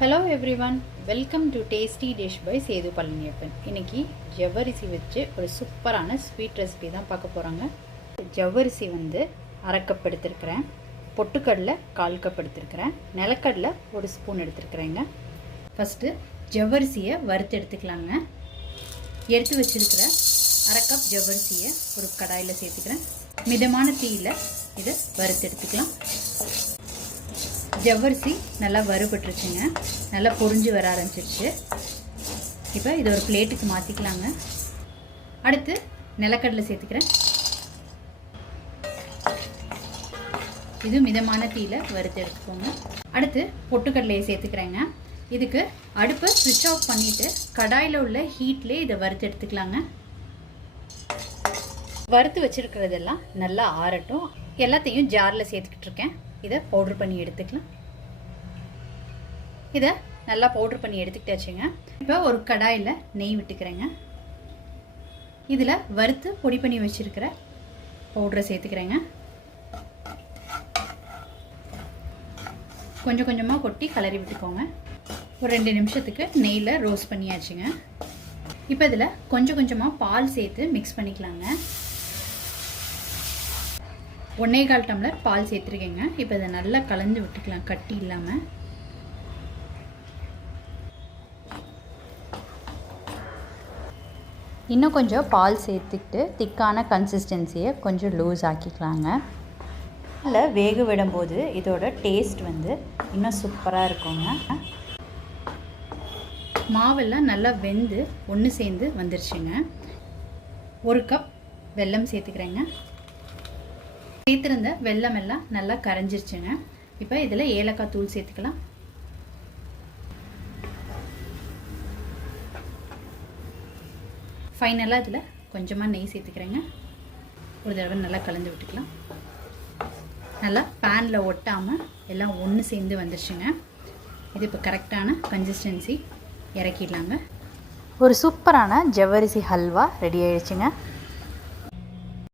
Hello everyone, welcome to tasty dish by Sethu Palaniappan. இன்றைக்கி ஜவ்வரிசி வச்சு ஒரு சூப்பரான ஸ்வீட் ரெசிபி தான் பார்க்க போகிறாங்க. ஜவ்வரிசி அரை கப் எடுத்துருக்கிறேன், பொட்டுக்கடலை 1/4 கப் எடுத்துருக்கிறேன், நிலக்கடலை 1 ஸ்பூன் எடுத்துருக்குறேங்க. ஃபஸ்ட்டு ஜவ்வரிசியை வறுத்து எடுத்துக்கலாங்க. எடுத்து வச்சுருக்கிற அரை கப் ஜவ்வரிசியை ஒரு கடாயில் சேர்த்துக்கிறேன். மிதமான தீயில் இதை வறுத்து எடுத்துக்கலாம். ஜவ்வரிசி நல்லா வறுபட்டுருச்சுங்க, நல்லா பொரிஞ்சு வர ஆரம்பிச்சிருச்சு. இப்போ இதை ஒரு பிளேட்டுக்கு மாற்றிக்கலாங்க. அடுத்து நிலக்கடலை சேர்த்துக்கிறேன். இது மிதமான தீயில் வறுத்து எடுத்துக்கோங்க. அடுத்து பொட்டுக்கடலையை சேர்த்துக்கிறேங்க. இதுக்கு அடுப்பை ஸ்விட்ச் ஆஃப் பண்ணிவிட்டு கடாயில் உள்ள ஹீட்லேயே இதை வறுத்து எடுத்துக்கலாங்க. வறுத்து வச்சுருக்கிறதெல்லாம் நல்லா ஆறட்டும். எல்லாத்தையும் ஜாரில் சேர்த்துக்கிட்டு இருக்கேன். இதை பவுடர் பண்ணி எடுத்துக்கலாம். இதை நல்லா பவுடர் பண்ணி எடுத்துக்கிட்டாச்சுங்க. இப்போ ஒரு கடாயில் நெய் விட்டுக்கிறேங்க. இதில் வறுத்து பொடி பண்ணி வச்சுருக்கிற பவுடரை சேர்த்துக்கிறேங்க. கொஞ்சம் கொஞ்சமாக கொட்டி கலரி விட்டுக்கோங்க. ஒரு 2 நிமிஷத்துக்கு நெய்யில் ரோஸ்ட் பண்ணியாச்சுங்க. இப்போ இதில் கொஞ்சம் கொஞ்சமாக பால் சேர்த்து மிக்ஸ் பண்ணிக்கலாங்க. 1/4 டம்ளர் பால் சேர்த்துருக்கேங்க. இப்போ இதை நல்லா கலந்து விட்டுக்கலாம், கட்டி இல்லாமல். இன்னும் கொஞ்சம் பால் சேர்த்துக்கிட்டு திக்கான கன்சிஸ்டன்சியை கொஞ்சம் லூஸ் ஆக்கிக்கலாங்க. இல்லை வேக விடும்போது இதோட டேஸ்ட் இன்னும் சூப்பராக இருக்குங்க. மாவெல்லாம் நல்லா வெந்து ஒன்று சேர்ந்து வந்துருச்சுங்க. 1 கப் வெல்லம் சேர்த்துக்கிறேங்க. சேர்த்துருந்த வெல்லம் எல்லாம் நல்லா கரைஞ்சிருச்சுங்க. இப்போ இதில் ஏலக்காய் தூள் சேர்த்துக்கலாம். ஃபைனலாக இதில் கொஞ்சமாக நெய் சேர்த்துக்கிறேங்க. ஒரு தடவை நல்லா கலந்து விட்டுக்கலாம். நல்லா பேனில் ஒட்டாமல் எல்லாம் ஒன்று சேர்ந்து வந்துருச்சுங்க. இது இப்போ கரெக்டான கன்சிஸ்டன்சி. இறக்கிடலாங்க. ஒரு சூப்பரான ஜவ்வரிசி ஹல்வா ரெடி ஆயிடுச்சுங்க.